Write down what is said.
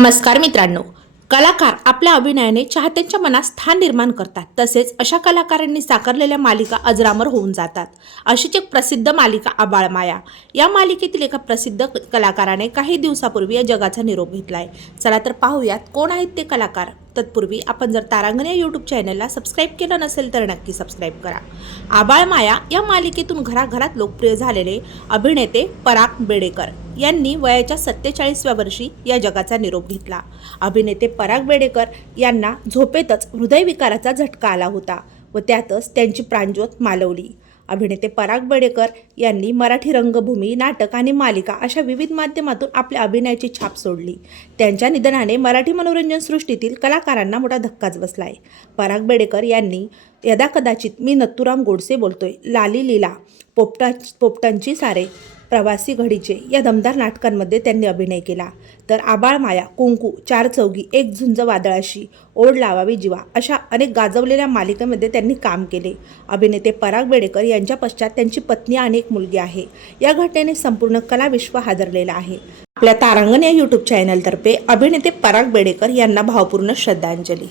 नमस्कार मित्रांनो. कलाकार आपल्या अभिनयाने चाहत्यांच्या मनात स्थान निर्माण करतात. तसेच अशा कलाकारांनी साकारलेल्या मालिका अजरामर होऊन जातात. अशीच एक प्रसिद्ध मालिका आबाळमाया. या मालिकेतील एका प्रसिद्ध कलाकाराने काही दिवसापूर्वी या जगाचा निरोप घेतला आहे चला तर पाहूयात कोण आहेत ते कलाकार. तत्पूर्वी आपण जर तारांगण या यूट्यूब चॅनलला सबस्क्राईब केलं नसेल तर नक्की सबस्क्राईब करा. आबाळ माया या मालिकेतून घराघरात लोकप्रिय झालेले अभिनेते पराग बेडेकर. यांनी वयाच्या सत्तेचाळीसव्या वर्षी या जगाचा निरोप घेतला. अभिनेते पराग बेडेकर यांना झोपेतच हृदयविकाराचा झटका आला होता व त्यातच त्यांची प्राणज्योत मालवली. अभिनेते पराग बेडेकर यांनी मराठी रंगभूमी नाटक आणि मालिका अशा विविध माध्यमातून आपल्या अभिनयाची छाप सोडली. त्यांच्या निधनाने मराठी मनोरंजन सृष्टीतील कलाकारांना मोठा धक्काच बसलाय. पराग बेडेकर यांनी यदा कदाचित मी नत्तुराम गोडसे बोलतोय लाली लीला पोपटा पोपटांची सारे प्रवासी घडीचे या दमदार नाटकांमध्ये त्यांनी अभिनय केला. तर आबाळ माया कुंकू चार चौगी एक झुंज वादळाशी ओढ लावावी जीवा अशा अनेक गाजवलेल्या मालिकेमध्ये त्यांनी काम केले. अभिनेते पराग बेडेकर यांच्या पश्चात त्यांची पत्नी आणि एक मुलगी आहे. या घटनेने संपूर्ण कलाविश्व हादरलेला आहे. आपल्या तारांगण या यूट्यूब चॅनलतर्फे अभिनेते पराग बेडेकर यांना भावपूर्ण श्रद्धांजली.